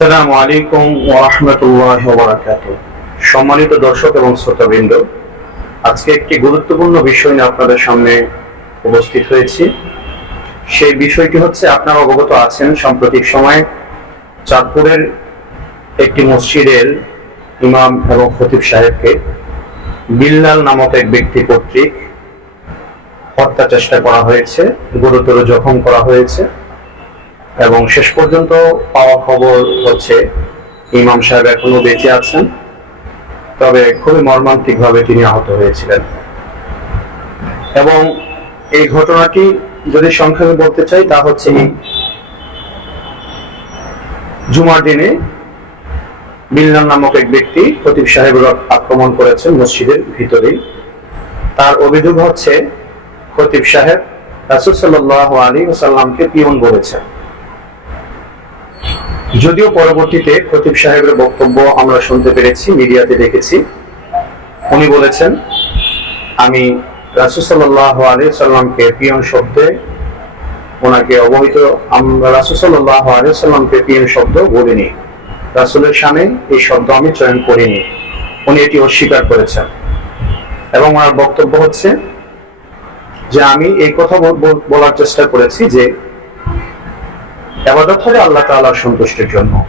আসসালামু আলাইকুম ওয়া রাহমাতুল্লাহি ওয়া বারাকাতুহু। সম্মানিত দর্শক এবং শ্রোতাবৃন্দ, আজকে একটি গুরুত্বপূর্ণ বিষয় নিয়ে আপনাদের সামনে উপস্থিত হয়েছি। সেই বিষয়টি হচ্ছে, আপনারা অবগত আছেন, সাম্প্রতিক সময়ে চাঁদপুরের একটি মসজিদের ইমাম এবং খতিব সাহেবকে বিল্লাল নামক এক ব্যক্তি কর্তৃক হত্যা চেষ্টা করা হয়েছে, গুরুতর জখম করা হয়েছে। এবং শেষ পর্যন্ত পাওয়া খবর হচ্ছে, ইমাম সাহেব এখনও বেঁচে আছেন, তবে খুবই মর্মান্তিকভাবে তিনি আহত হয়েছিলেন। এবং এই ঘটনাটি যদি সংক্ষেপে বলতে চাই, তা হচ্ছে জুমার দিনে বিল্লাল নামক এক ব্যক্তি খতিব সাহেবের আক্রমণ করেছেন মসজিদের ভিতরেই। তার অভিযোগ হচ্ছে, খতিব সাহেব রাসুল সাল্লাহ আলী সাল্লামকে পিয়ন বলেছেন। যদিও পরবর্তীতে খতিব সাহেবের বক্তব্য আমরা শুনতে পেরেছি, মিডিয়াতে দেখেছি। উনি বলেছেন, আমি রাসুসাল্লাহ আলী সাল্লামকে পিয়ন শব্দে ওনাকে অবহিত, আমরা রাসুসাল্লাহ আলী সাল্লামকে পিয়ন শব্দ বলিনি। রাসুলের সামনে এই শব্দ আমি চয়ন করিনি। উনি এটি অস্বীকার করেছেন। এবং ওনার বক্তব্য হচ্ছে যে, আমি এই কথা বল- বল- বলার চেষ্টা করেছি যে আবাদত হবে আল্লাহ তাআলার সন্তুষ্টির জন্য।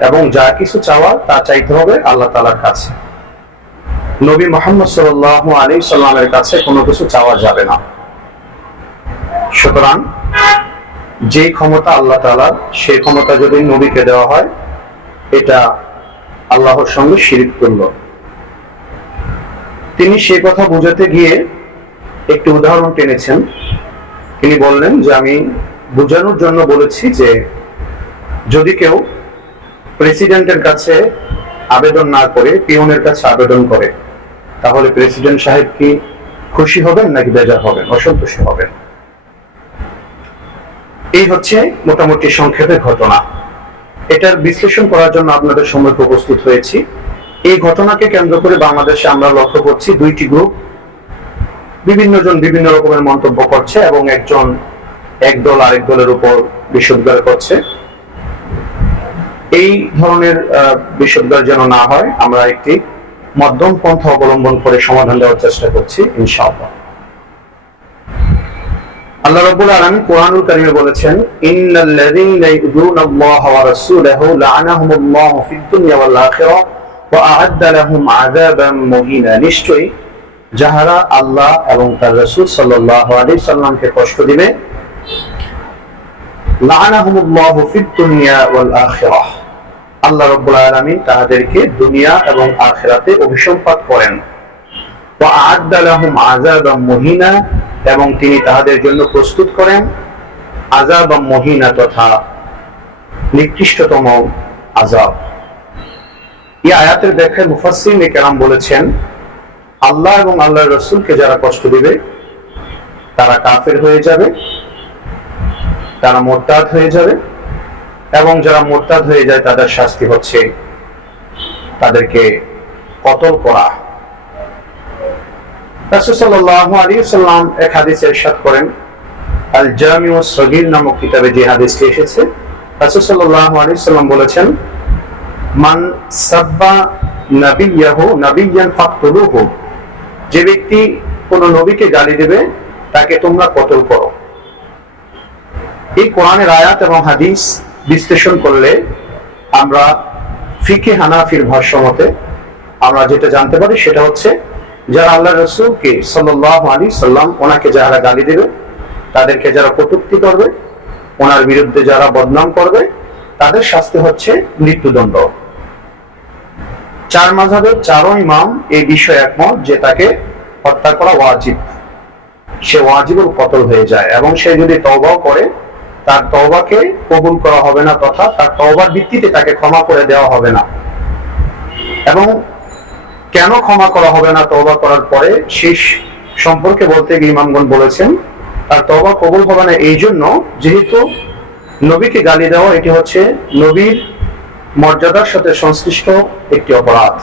এবং যা কিছু চাওয়া তা চাইতে হবে আল্লাহ তাআলার কাছে। নবী মোহাম্মদ সাল্লাল্লাহু আলাইহি সাল্লামের কাছে কোনো কিছু চাওয়া যাবে না। সুতরাং যেই ক্ষমতা আল্লাহ তাআলার সেই ক্ষমতা যদি নবীকে দেওয়া হয়, এটা আল্লাহর সঙ্গে শিরিক করল। তিনি সে কথা বোঝাতে গিয়ে একটি উদাহরণ টেনেছেন। তিনি বললেন যে আমি বোঝানোর জন্য বলেছি যে যদি কেউ প্রেসিডেন্টের কাছে আবেদন না করে, পিয়নের কাছে আবেদন করে, তাহলে প্রেসিডেন্ট সাহেব কি খুশি হবেন নাকি বেজার হবেন, অসন্তুষ্ট হবেন? এই হচ্ছে মোটামুটি সংক্ষেপে ঘটনা। এটার বিশ্লেষণ করার জন্য আপনাদের সময় উপস্থিত হয়েছি। এই ঘটনাকে কেন্দ্র করে বাংলাদেশে আমরা লক্ষ্য করছি দুইটি গ্রুপ। বিভিন্ন জন বিভিন্ন রকমের মন্তব্য করছে এবং একজন এক দল আরেক দলের উপর বিশুদ্ধার করছে। এই ধরনের বিশুদ্ধার যেন না হয়, আমরা একটি মধ্যম পন্থা অবলম্বন করে সমাধান দেওয়ার চেষ্টা করছি, ইনশাআল্লাহ। আল্লাহ রাব্বুল আলামিন কোরআনুল কারীমে বলেছেন, ইন্নাল্লাযীনা ওয়া রাসূলাহু ফিদ দুনিয়া ওয়াল আখিরাহ ওয়া আ'আদ্দা লাহুম মুহিনা। নিশ্চয়ই, যাহারা আল্লাহ এবং তার রাসূল সাল্লাল্লাহু আলাইহি সাল্লামকে কষ্ট দিবে লা'নাহুমুল্লাহু ফিদ দুনিয়া ওয়াল আল্লাহ রাব্বুল আলামিন তাদেরকে দুনিয়া এবং অভিসম্পাত করেন। এবং তিনি জন্য প্রস্তুত করেন। তথা নিকৃষ্টতম এই আয়াতের ব্যাখ্যায় কেরাম বলেছেন, আল্লাহ এবং আল্লাহর রসুলকে যারা কষ্ট দিবে, তারা কাফের হয়ে যাবে। তারা মোরতাদ হয়ে যাবে এবং যারা মোরতাদ হয়ে যায়, তাদের শাস্তি হচ্ছে তাদেরকে কতল করা। রাসূলুল্লাহ আলাইহি সাল্লাম এক হাদিসে ইরশাদ করেন আল জামিউ সগীর নামক কিতাবে যে হাদিসটি এসেছে রাসূলুল্লাহ আলাইহি সাল্লাম বলেছেন, মান সাব্বা নাবিয়াহু নাবিয়ান ফাকতুলুহু যে ব্যক্তি কোন নবীকে গালি দেবে, তাকে তোমরা কতল করো। এই কোরআনের আয়াত এবং হাদিস বিশ্লেষণ করলে আমরা ফিকে হানাফির ভাষ্য মতে আমরা যেটা জানতে পারি সেটা হচ্ছে, যারা আল্লাহ রসুলকে সাল্লাহ আলী সাল্লাম ওনাকে যারা গালি দেবে, তাদেরকে যারা কটুক্তি করবে, ওনার বিরুদ্ধে যারা বদনাম করবে, তাদের শাস্তি হচ্ছে মৃত্যুদণ্ড। চার মাঝাবের চারো ইমাম এই বিষয়ে একমত যে তাকে হত্যা করা ওয়াজিব। সে ওয়াজিবুল কতল হয়ে যায় এবং সে যদি তওবাও করে তার তওবাকে কবুল করা হবে না তথা তার তওবার ভিত্তিতে তাকে ক্ষমা করে দেওয়া হবে না। এবং কেন ক্ষমা করা হবে না তওবা করার পরে শেষ সম্পর্কে বলতে গিয়ে ইমামগণ বলেছেন আর তওবা কবুল হবে না এই জন্য যেহেতু নবীকে গালি দেওয়া এটি হচ্ছে নবীর মর্যাদার সাথে সংশ্লিষ্ট একটি অপরাধ।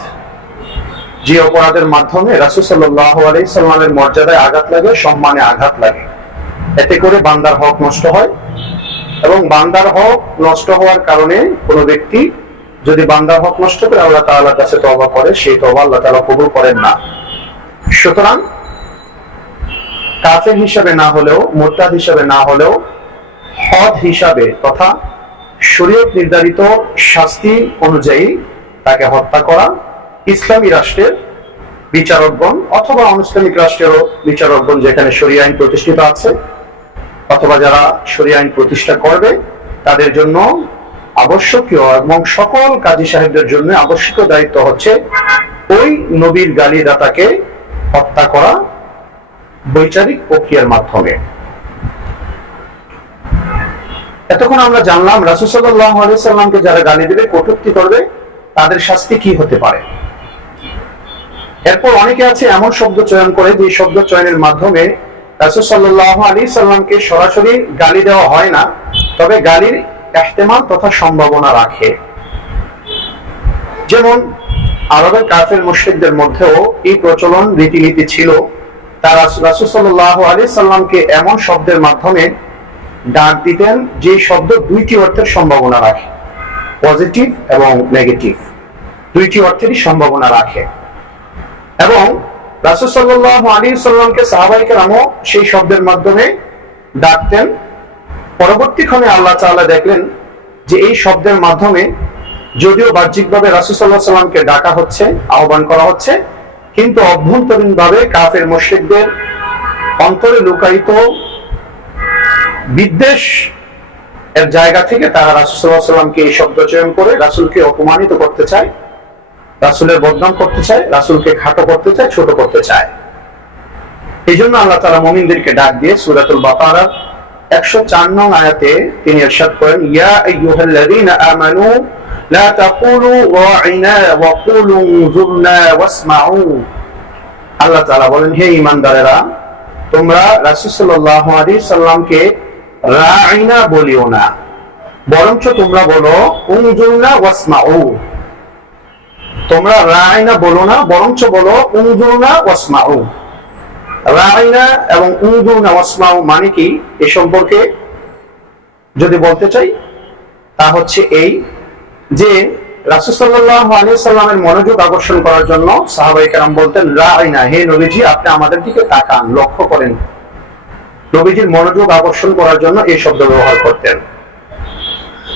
যে অপরাধের মাধ্যমে রাসূল সাল্লাল্লাহু আলাইহি সাল্লামের মর্যাদায় আঘাত লাগে, সম্মানে আঘাত লাগে। এতে করে বান্দার হক নষ্ট হয় এবং বান্দার হক নষ্ট হওয়ার কারণে কোনো ব্যক্তি যদি বান্দার হক নষ্ট করে, আল্লাহ তাআলার কাছে তওবা করে, সেই তওবা আল্লাহ তাআলা কবুল করেন না। সুতরাং কাফের হিসাবে না হলেও, মোরতাদ হিসাবে না হলেও, হদ হিসাবে তথা শরীয়ত নির্ধারিত শাস্তি অনুযায়ী তাকে হত্যা করা ইসলামী রাষ্ট্রের বিচারকগণ অথবা অনইসলামিক রাষ্ট্রেরও বিচারকগণ যেখানে শরীয় আইন প্রতিষ্ঠিত আছে অথবা যারা শরীয় আইন প্রতিষ্ঠা করবে, তাদের জন্য আবশ্যকীয় এবং সকল কাজী সাহেবদের জন্য আবশ্যকীয় দায়িত্ব হচ্ছে ওই নবীর গালিদাতাকে হত্যা করা বৈচারিক প্রক্রিয়ার মাধ্যমে। এতক্ষণ আমরা জানলাম রাসুসাল্লাহামকে যারা গালি দেবে, কটূক্তি করবে, তাদের শাস্তি কি হতে পারে? এরপর অনেকে আছে এমন শব্দ চয়ন করে যে শব্দ চয়নের মাধ্যমে আলী সাল্লামকে সরাসরি গালি দেওয়া হয় না, তবে গালির এহতেমাল তথা সম্ভাবনা রাখে। যেমন, আরবের কাফের মধ্যেও এই প্রচলন রীতিনীতি ছিল। তারা রাসুসাল্লাহ আলী সাল্লামকে এমন শব্দের মাধ্যমে ডাক দিতেন যে শব্দ দুইটি অর্থের সম্ভাবনা রাখে, পজিটিভ এবং নেগেটিভ। দুইটি অর্থেরই সম্ভাবনা রাখে। এবং রাসুসাল্লাহ আলী সাল্লামকে সাহাবাইকে নামও সেই শব্দের মাধ্যমে ডাকতেন। পরবর্তীক্ষণে আল্লাহ তাআলা দেখলেন যে এই শব্দের মাধ্যমে যদিও বাহ্যিকভাবে রাসুসাল্লাহ সাল্লামকে ডাকা হচ্ছে, আহ্বান করা হচ্ছে, কিন্তু অভ্যন্তরীণ ভাবে কাফের মুশরিকদের অন্তরে লুকায়িত বিদ্বেষ এর জায়গা থেকে তারা রাসুসাল্লাহ সাল্লামকে এই শব্দ চয়ন করে রাসুলকে অপমানিত করতে চায়। রাসুলের বদনাম করতে চায়, রাসুলকে খাটো করতে চায়, ছোট করতে চায়। এই জন্য আল্লাহ তালা মমিনদেরকে ডাক দিয়ে সুরাতুল বাকারা একশো চার নং আয়াতে তিনি এরশাদ করেন, ইয়া আইয়ুহাল্লাযীনা আমানু লা তাকুলু ওয়া কুলু ওয়াসমাউ। আল্লাহ তাআলা বলেন, হে ঈমানদারেরা, তোমরা রাসূল সাল্লাল্লাহু আলাইহি সাল্লামকে রাইনা বলিও না। বরঞ্চ তোমরা বলো ওয়াসমাউ। তোমরা রায়না বলো না, বরঞ্চ বলো, উনজুরনা ওয়াসমাউ। রায়না এবং উনজুরনা ওয়াসমাউ মানে কি? এ সম্পর্কে যদি বলতে চাই, তা হচ্ছে এই যে রাসুসাল্লাহ আলী সাল্লামের মনোযোগ আকর্ষণ করার জন্য সাহাবাই কারাম বলতেন রায়না হে নবীজি, আপনি আমাদের দিকে তাকান, লক্ষ্য করেন। নবীজির মনোযোগ আকর্ষণ করার জন্য এই শব্দ ব্যবহার করতেন।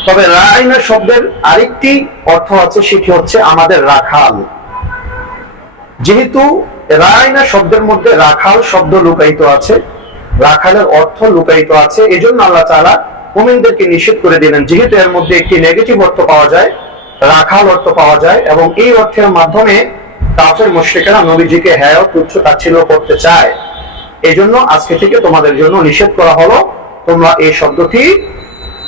তবে রায়না শব্দের আরেকটি অর্থ আছে, সেটি হচ্ছে আমাদের রাখাল। যেহেতু রায়না শব্দের মধ্যে রাখাল শব্দ লুকায়িত আছে, রাখালের অর্থ লুকায়িত আছে, এজন্য আল্লাহ তাআলা মুমিনদেরকে নিষেধ করে দিলেন। যেহেতু এর মধ্যে একটি নেগেটিভ অর্থ পাওয়া যায়, রাখাল অর্থ পাওয়া যায়, এবং এই অর্থের মাধ্যমে কাফের মুশরিকেরা নবীজিকে হ্যায় তুচ্ছ, তাচ্ছিল্য করতে চায়। এজন্য আজকে থেকে তোমাদের জন্য নিষেধ করা হলো, তোমরা এই শব্দটি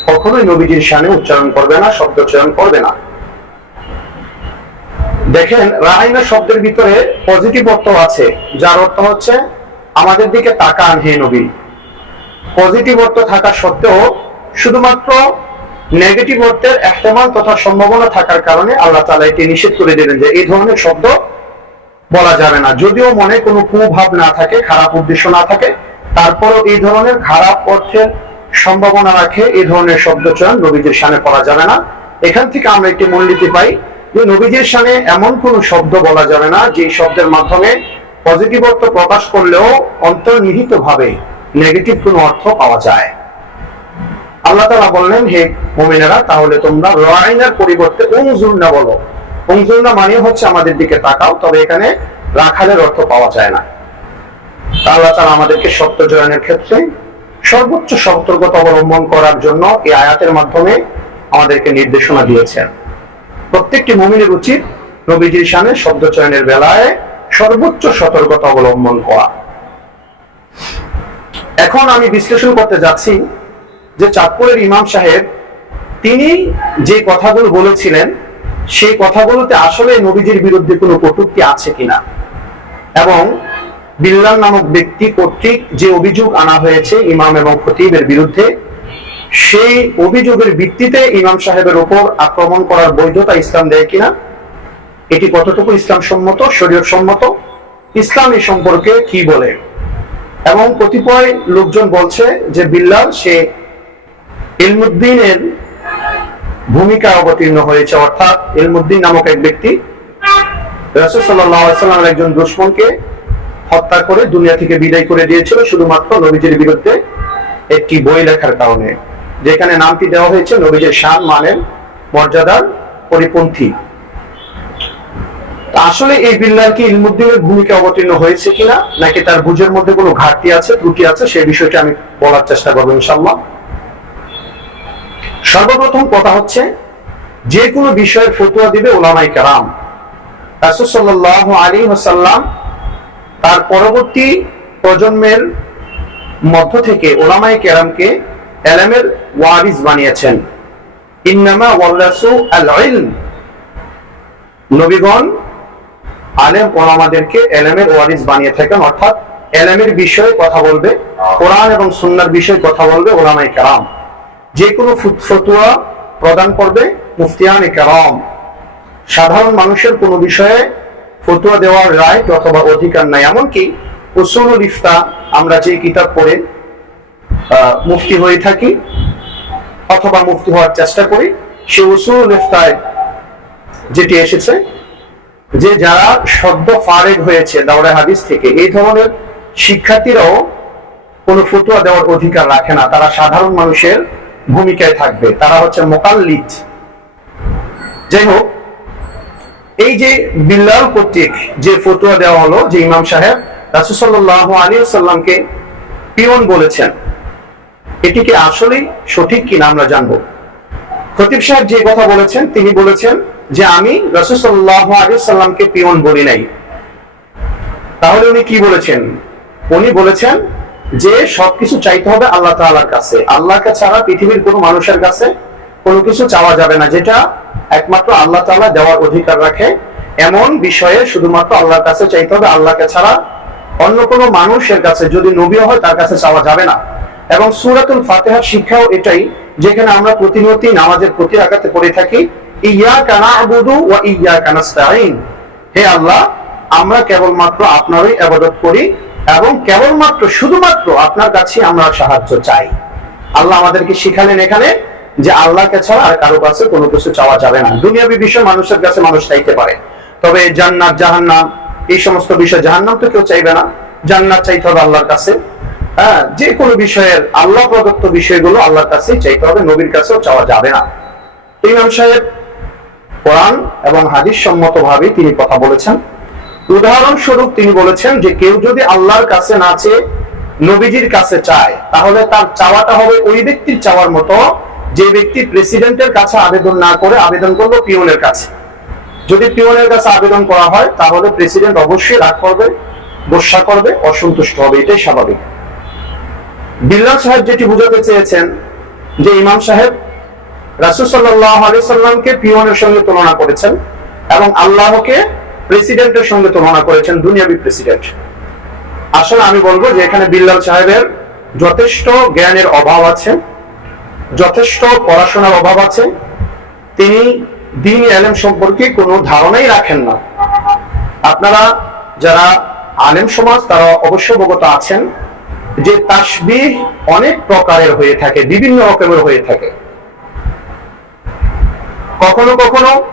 কখনোই নবীজির সামনে উচ্চারণ করবে না, শব্দ চয়ন করবে না। দেখেন রাহাইনা শব্দের ভিতরে পজিটিভ অর্থ আছে। যার অর্থ হচ্ছে, আমাদের দিকে তাকান হে নবী। পজিটিভ অর্থ থাকা সত্ত্বেও, শুধুমাত্র নেগেটিভ অর্থের এহতেমাল তথা সম্ভাবনা থাকার কারণে আল্লাহ তালা এটি নিষেধ করে দিলেন যে, এই ধরনের শব্দ বলা যাবে না। যদিও মনে কোনো কুভাব না থাকে, খারাপ উদ্দেশ্য না থাকে, তারপরও এই ধরনের খারাপ অর্থের সম্ভাবনা রাখে এই ধরনের শব্দ চয়ন নবীজির সামনে করা যাবে না। এখান থেকে আমরা একটি মূলনীতি পাই যে নবীজির সামনে এমন কোন শব্দ বলা যাবে না যে শব্দের মাধ্যমে পজিটিভ অর্থ প্রকাশ করলেও অন্তর্নিহিত ভাবে নেগেটিভ কোন অর্থ পাওয়া যায়। আল্লাহ তালা বললেন, হে মোমিনেরা, তাহলে তোমরা রাইনার পরিবর্তে উংজুরনা বলো। উংজুরনা মানে হচ্ছে আমাদের দিকে তাকাও, তবে এখানে রাখালের অর্থ পাওয়া যায় না। আল্লাহ তালা আমাদেরকে সত্য জয়নের ক্ষেত্রে সর্বোচ্চ সতর্কতা অবলম্বন করার জন্য এই আয়াতের মাধ্যমে আমাদেরকে নির্দেশনা দিয়েছেন। প্রত্যেকটি মুমিনের উচিত নবীজির সামনে শব্দ চয়নের বেলায় সর্বোচ্চ সতর্কতা অবলম্বন করা। এখন আমি বিশ্লেষণ করতে যাচ্ছি যে চাঁদপুরের ইমাম সাহেব, তিনি যে কথাগুলো বলেছিলেন, সেই কথাগুলোতে আসলে নবীজির বিরুদ্ধে কোনো কটূক্তি আছে কিনা? এবং বিল্লাল নামক ব্যক্তি কর্তৃক যে অভিযোগ আনা হয়েছে ইমাম এবং খতিবের বিরুদ্ধে, সেই অভিযোগের ভিত্তিতে ইমাম সাহেবের উপর আক্রমণ করার বৈধতা ইসলাম দেয় কিনা? এটি কতটুকু ইসলাম সম্মত শরীয়ত সম্মত ইসলাম এই সম্পর্কে কি বলে? এবং কতিপয় লোকজন বলছে যে বিল্লাল, সে ইলমুদ্দিনের ভূমিকা অবতীর্ণ হয়েছে। অর্থাৎ ইলমুদ্দিন নামক এক ব্যক্তি সাল্লাল্লাহু আলাইহি সাল্লামের একজন দুশমনকে হত্যা করে দুনিয়া থেকে বিদায় করে দিয়েছিল, শুধুমাত্র নবীজির বিরুদ্ধে একটি বই লেখার কারণে। যেখানে নামটি দেওয়া হয়েছে নবীজের শান মানের মর্যাদার পরিপন্থী। আসলে এই বিল্লার কি ইলমুদ্দিনের ভূমিকা অবতীর্ণ হয়েছে কিনা, নাকি তার বুঝের মধ্যে কোনো ঘাটতি আছে, ত্রুটি আছে সেই বিষয়টি আমি বলার চেষ্টা করব ইনশাল্লাহ সর্বপ্রথম কথা হচ্ছে, যে কোনো বিষয়ের ফতুয়া দিবে ওলামাই কারাম। রাসূল সাল্লাল্লাহু আলাইহি ওয়াসাল্লাম তার পরবর্তী প্রজন্মের মধ্য থেকে ওলামাই কেরামকে এলেমের ওয়ারিস বানিয়েছেন। ইন্নামা ওয়াল্লাসু আল ইলম নবীগণ, আলেম ওলামাদেরকে এলেমের ওয়ারিস বানিয়ে থাকেন, অর্থাৎ এলেমের বিষয়ে কথা বলবে, কোরআন এবং সুন্নার বিষয়ে কথা বলবে ওলামাই কেরাম। যে কোনো ফতুয়া প্রদান করবে মুফতিয়ান কেরাম। সাধারণ মানুষের কোনো বিষয়ে ফতুয়া দেওয়ার রাইট অথবা অধিকার নাই। এমনকি উসুলুল ইফতা আমরা যে কিতাব পড়ে মুফতি হয়ে থাকি অথবা মুফতি হওয়ার চেষ্টা করি, সে উসুলুল ইফতায় যেটি এসেছে, যে যারা সদ্য ফারেগ হয়েছে দাওরা হাদিস থেকে, এই ধরনের শিক্ষার্থীরাও কোনো ফতুয়া দেওয়ার অধিকার রাখে না। তারা সাধারণ মানুষের ভূমিকায় থাকবে। তারা হচ্ছে মোকাল্লিদ। যাই হোক এই যে বিল্লাল কর্তৃক যে ফতুয়া দেওয়া হলো, যে ইমাম সাহেব রাসুসাল্লাহ আলী সাল্লামকে পিয়ন বলেছেন, এটি কি আসলেই সঠিক কিনা আমরা জানব। খতিব সাহেব যে কথা বলেছেন, তিনি বলেছেন যে আমি রসুসাল্লাহ আলী সাল্লামকে পিয়ন বলি নাই। তাহলে উনি কি বলেছেন? উনি বলেছেন যে সবকিছু চাইতে হবে আল্লাহ তাআলার কাছে। আল্লাহকে ছাড়া পৃথিবীর কোনো মানুষের কাছে কোনো কিছু চাওয়া যাবে না, যেটা একমাত্র আল্লাহ তাআলা দেওয়ার অধিকার রাখে। এমন বিষয়ে শুধুমাত্র আল্লাহর কাছে চাইতে হবে, আল্লাহকে ছাড়া অন্য কোনো মানুষের কাছে যদি নবীও হয়, তার কাছে চাওয়া যাবে না। এবং সূরাতুল ফাতিহার শিক্ষাও এটাই, যেখানে আমরা প্রতিনিয়ত নামাজের প্রতি আঘাতে পড়ে থাকি ইয়া ইয়াকা না'বুদু ওয়া ইয়াকা নাস্তাঈন। হে আল্লাহ, আমরা কেবলমাত্র আপনারই আবাদত করি এবং কেবলমাত্র, শুধুমাত্র আপনার কাছে আমরা সাহায্য চাই। আল্লাহ আমাদেরকে শিখালেন এখানে যে আল্লাহকে ছাড়া আর কারও কাছে কোনো কিছু চাওয়া যাবে না। দুনিয়াবী বিষয় মানুষের কাছে মানুষ চাইতে পারে। তবে জান্নাত, জাহান্নাম, এই সমস্ত বিষয় জাহান্নাম তো কেউ চাইবে না। জান্নাত চাইতে হবে আল্লাহর কাছে। হ্যাঁ যে কোনো বিষয়ের আল্লাহ প্রদত্ত বিষয়গুলো আল্লাহর কাছে চাইতে হবে, নবীর কাছেও চাওয়া যাবে না। ইমাম সাহেব, কোরআন এবং হাদিস সম্মত ভাবে তিনি কথা বলেছেন। উদাহরণস্বরূপ তিনি বলেছেন যে কেউ যদি আল্লাহর কাছে না চেয়ে নবীজির কাছে চায়, তাহলে তার চাওয়াটা হবে ওই ব্যক্তির চাওয়ার মতো যে ব্যক্তি প্রেসিডেন্টের কাছে আবেদন না করে আবেদন করল পিওনের কাছে। যদি পিওনের কাছে আবেদন করা হয়, তাহলে প্রেসিডেন্ট অবশ্যই রাগ করবে, গোসা করবে, অসন্তুষ্ট হবে, এটাই স্বাভাবিক। বিল্লাল সাহেব যেটি বুঝাতে চেয়েছেন, যে ইমাম সাহেব রাসুল সাল্লাহ আলি পিওনের সঙ্গে তুলনা করেছেন এবং আল্লাহকে প্রেসিডেন্টের সঙ্গে তুলনা করেছেন, দুনিয়াবি প্রেসিডেন্ট। আসলে আমি বলব যে এখানে বিল্লাল সাহেবের যথেষ্ট জ্ঞানের অভাব আছে। যথেষ্ট পড়াশোনার অভাব আছে। তিনি দিন আলেম সম্পর্কে কোনো ধারণাই রাখেন না। আপনারা যারা আলেম সমাজ, তারা অবশ্য অবগত আছেন যে তাসবিহ অনেক প্রকারের হয়ে থাকে, বিভিন্ন রকমের হয়ে থাকে। কখনো কখনো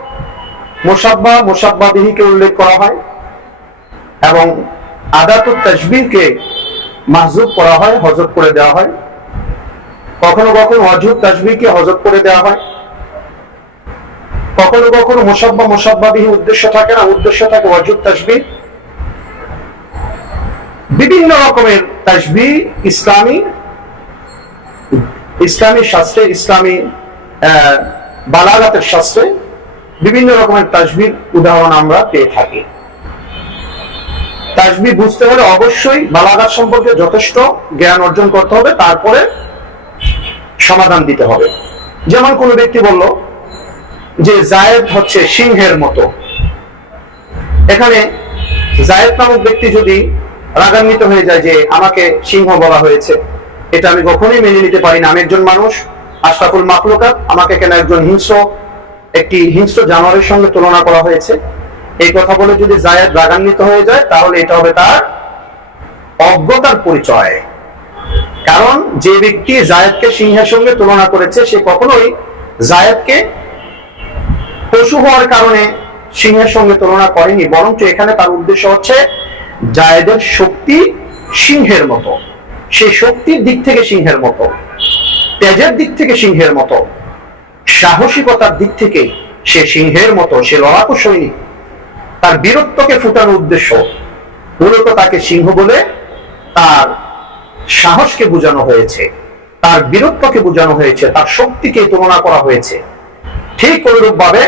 মোসাব্বা মোসাব্বা বিহিকে উল্লেখ করা হয় এবং আদাতুত তাসবিহকে মাহজুব করা হয় হজব করে দেওয়া হয়। কখনো কখনো অজুব তাসবিহকে হজব করে দেওয়া হয়। কখনো কখনো মোসাব্বা মোসাব্বা বিহি উদ্দেশ্য থাকে না, উদ্দেশ্য থাকে অজুব তাসবিহ বিভিন্ন রকমের তাসবি ইসলামী ইসলামী শাস্ত্রে, ইসলামী বালাগাতের শাস্ত্রে বিভিন্ন রকমের তাসবির উদাহরণ আমরা পেয়ে থাকি। তাসবি বুঝতে হলে অবশ্যই বালাগাত সম্পর্কে যথেষ্ট জ্ঞান অর্জন করতে হবে। তারপরে সমাধান দিতে হবে। যেমন কোনো ব্যক্তি বলল যে জায়েদ হচ্ছে সিংহের মতো। এখানে জায়েদ নামক ব্যক্তি যদি রাগান্বিত হয়ে যায় যে আমাকে সিংহ বলা হয়েছে, এটা আমি কখনোই মেনে নিতে পারি না। আমি একজন মানুষ, আশরাফুল মাকলুকাত আমাকে কেন একজন হিংস্র, একটি হিংস্র জানোয়ারের সঙ্গে তুলনা করা হয়েছে? এই কথা বলে যদি জায়েদ রাগান্বিত হয়ে যায়, তাহলে এটা হবে তার অজ্ঞতার পরিচয়। কারণ যে ব্যক্তি জায়েদকে সিংহের সঙ্গে তুলনা করেছে, সে কখনোই জায়েদকে পশু হওয়ার কারণে সিংহের সঙ্গে তুলনা করেনি, বরঞ্চ এখানে তার উদ্দেশ্য হচ্ছে জায়েদের শক্তি সিংহের মতো। সে শক্তির দিক থেকে সিংহের মতো, তেজের দিক থেকে সিংহের মতো, সাহসিকতার দিক থেকে সে সিংহের মতো, সে লড়াকু সৈনিক। তার বীরত্বকে ফুটানোর উদ্দেশ্য মূলত তাকে সিংহ বলে তার সাহসকে বোঝানো হয়েছে, তার বীরত্বকে বোঝানো হয়েছে, তার শক্তিকে তুলনা করা হয়েছে। ঠিক অনুরূপ ভাবে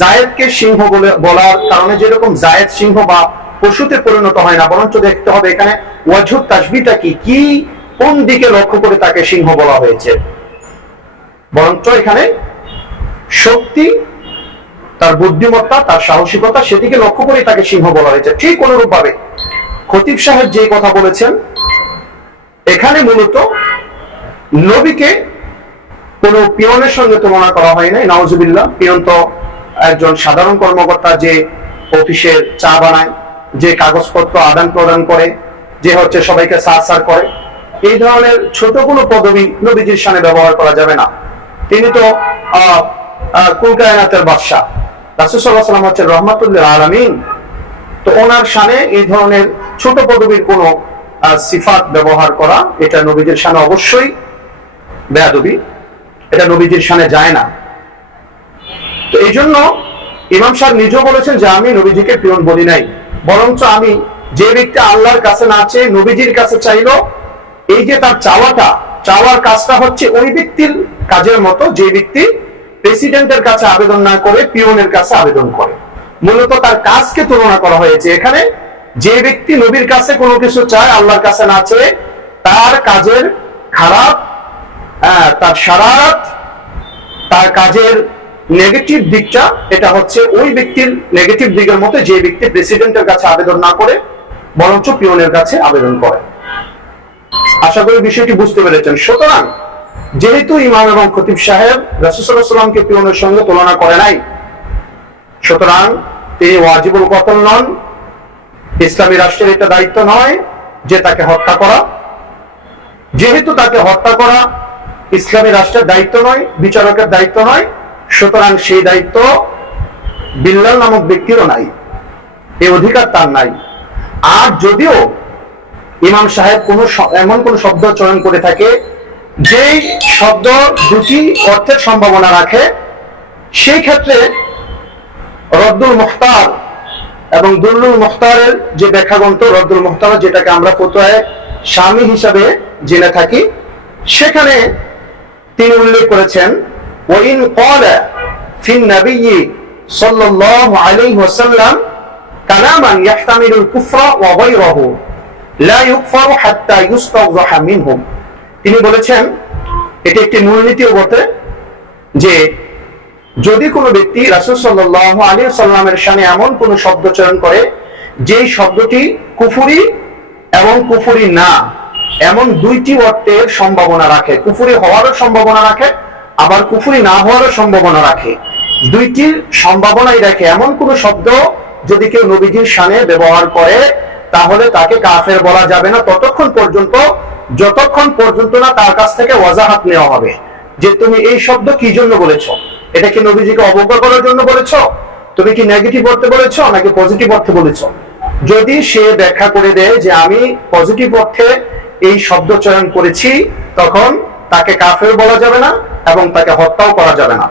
জায়েদকে সিংহ বলে, বলার কারণে যেরকম জায়েদ সিংহ বা পশুতে পরিণত হয় না, বরঞ্চ দেখতে হবে এখানে ওয়াজুদ তাসবিটা কি কি, কোন দিকে লক্ষ্য করে তাকে সিংহ বলা হয়েছে। বরঞ্চ এখানে শক্তি, তার বুদ্ধিমত্তা, তার সাহসিকতা, সেদিকে লক্ষ্য করে তাকে সিংহ বলা হয়েছে। ঠিক অনুরূপ ভাবে খতিব সাহেব যে কথা বলেছেন এখানে মূলত নবীকে কোন পিয়নের সঙ্গে তুলনা করা হয় নাই। নওয়াজুবিল্লাহ পিয়ন তো একজন সাধারণ কর্মকর্তা যে অফিসের চা বানায় যে কাগজপত্র আদান প্রদান করে যে হচ্ছে সবাইকে সার সার করে। এই ধরনের ছোট কোনো পদবি নবীজির সামনে ব্যবহার করা যাবে না। তিনি তো আহ আহ, কুল কায়নাতের বাদশাহ। রাসুসাল্লাহ সাল্লাম হচ্ছে রহমাতুল্লাহ আলমিন। তো ওনার সানে এই ধরনের ছোট পদবীর কোনো সিফাত ব্যবহার করা, এটা নবীজির সানে অবশ্যই বেয়াদবি, এটা নবীজির সানে যায় না। তো এই জন্য ইমাম সাহেব নিজেও বলেছেন যে আমি নবীজিকে পিয়ন বলি নাই। বরঞ্চ আমি যে ব্যক্তি আল্লাহর কাছে না চেয়ে নবীজির কাছে চাইলো, এই যে তার চাওয়াটা, চাওয়ার কাজটা হচ্ছে ওই ব্যক্তির কাজের মতো, যে ব্যক্তি প্রেসিডেন্টের কাছে আবেদন না করে, পিয়নের কাছে আবেদন করে। মূলত তার কাজকে তুলনা করা হয়েছে এখানে। যে ব্যক্তি নবীর কাছে কোনো কিছু চায়, আল্লাহর কাছে না চেয়ে তার কাজের খারাপ তার সারাত, তার কাজের নেগেটিভ দিকটা, এটা হচ্ছে ওই ব্যক্তির নেগেটিভ দিকের মতো যে ব্যক্তি প্রেসিডেন্টের কাছে আবেদন না করে, বরঞ্চ পিয়নের কাছে আবেদন করে। আশা করি বিষয়টি বুঝতে পেরেছেন। সুতরাং, যেহেতু ইমাম এবং খতিব সাহেব রাসুসাল্লামকে পিয়নের সঙ্গে তুলনা করে নাই, সুতরাং তিনি ওয়াজিবুল কতল নন ইসলামী রাষ্ট্রের এটা দায়িত্ব নয় যে তাকে হত্যা করা। যেহেতু তাকে হত্যা করা ইসলামী রাষ্ট্রের দায়িত্ব নয়, বিচারকের দায়িত্ব নয়, সুতরাং সেই দায়িত্ব বিল্লাল নামক ব্যক্তিরও নাই এই অধিকার তার নাই। আর যদিও ইমাম সাহেব কোনো এমন কোন শব্দ চয়ন করে থাকে যেই শব্দ দুটি অর্থের সম্ভাবনা রাখে, সেই ক্ষেত্রে রদ্দুল মুখতার এবং দুল্লুল মুখতারের যে ব্যাখ্যা গ্রন্থ রদ্দুল মুখতার, যেটাকে আমরা ফতোয়ায় স্বামী হিসাবে জেনে থাকি, সেখানে তিনি উল্লেখ করেছেন ওয়াইন ক্বালা ফিন নাবিয়্যি সাল্লাল্লাহু আলাইহি ওয়াসাল্লাম কালামান ইয়াহতামিলুল কুফরা ওয়া গায়রাহু লা ইউকফারু হাত্তা ইউস্তাযহা মিনহুম। তিনি বলেছেন, এটি একটি মূলনীতিও বটে যে যদি কোনো ব্যক্তি রাসূল সাল্লাল্লাহু আলাইহি সাল্লামের শানে এমন কোনো শব্দ চয়ন করে, যেই শব্দটি কুফুরি এবং কুফুরি না, এমন দুইটি অর্থের সম্ভাবনা রাখে। কুফুরি হওয়ারও সম্ভাবনা রাখে, আবার কুফুরি না হওয়ারও সম্ভাবনা রাখে। দুইটির সম্ভাবনাই রাখে এমন কোন শব্দ যদি কেউ নবীজির শানে ব্যবহার করে, তাহলে তাকে কাফের বলা যাবে না। ততক্ষণ পর্যন্ত, যতক্ষণ পর্যন্ত না তার কাছ থেকে ওয়াজাহাত নেওয়া হবে। যে তুমি এই শব্দ কি জন্য বলেছ? এটা কি নবীজিকে অবজ্ঞা করার জন্য বলেছ? তুমি কি নেগেটিভ অর্থে বলেছ নাকি পজিটিভ অর্থে বলেছ? যদি সে ব্যাখ্যা করে দেয় যে আমি পজিটিভ অর্থে এই শব্দ চয়ন করেছি, তখন তাকে কাফের বলা যাবে না এবং তাকে হত্যাও করা যাবে না।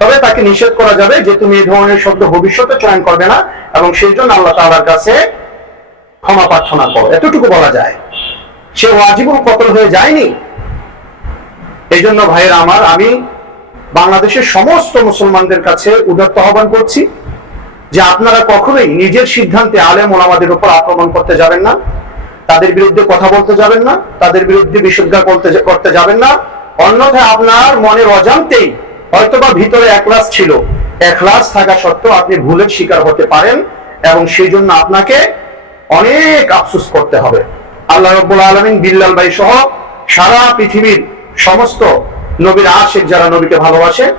তবে তাকে নিষেধ করা যাবে যে তুমি এই ধরনের শব্দ ভবিষ্যতে চয়ন করবে না এবং সেই জন্য আল্লাহ তাআলার কাছে ক্ষমা প্রার্থনা করো। এতটুকু বলা যায়। সে ওয়াজিবুল কতল হয়ে যায়নি? এই জন্য ভাইয়ের আমার, আমি বাংলাদেশের সমস্ত মুসলমানদের কাছে উদাত্ত আহ্বান করছি যে আপনারা কখনোই নিজের সিদ্ধান্তে আলেম ওলামাদের উপর আক্রমণ করতে যাবেন না, তাদের বিরুদ্ধে কথা বলতে যাবেন না, তাদের বিরুদ্ধে বিশুদ্ধা করতে করতে যাবেন না। অন্যথায় আপনার মনের অজান্তেই হয়তোবা ভিতরে একলাস ছিল। একলাস থাকা সত্ত্বেও আপনি ভুলের শিকার হতে পারেন এবং সেই জন্য আপনাকে অনেক আফসুস করতে হবে। আল্লাহ রব্বুল আলমিন বিল্লাল ভাই সহ সারা পৃথিবীর সমস্ত নবীর আশেখ যারা নবীকে ভালোবাসে,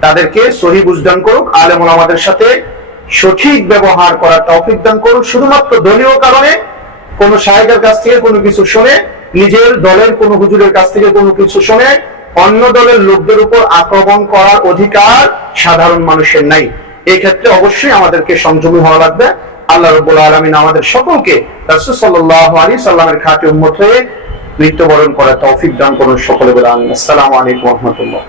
তাদেরকে সহি বুঝদান করুক আলেম আমাদের সাথে সঠিক ব্যবহার করার তৌফিক দান করুক। শুধুমাত্র দলীয় কারণে, কোন সাহেবের কাছ থেকে কোনো কিছু শুনে, নিজের দলের কোনো হুজুরের কাছ থেকে কোনো কিছু শুনে, অন্য দলের লোকদের উপর আক্রমণ করার অধিকার সাধারণ মানুষের নাই। এই ক্ষেত্রে অবশ্যই আমাদেরকে সংযমী হওয়া লাগবে। আল্লাহ রব্বুল আলমিন আমাদের সকলকে রাসূল সাল্লাল্লাহু আলাইহি সাল্লামের খাঁটি উম্মত হয়ে মৃত্যুবরণ করার তৌফিক দান করুন সকলে বলে আসসালামু আলাইকুম রহমতুল্লাহ।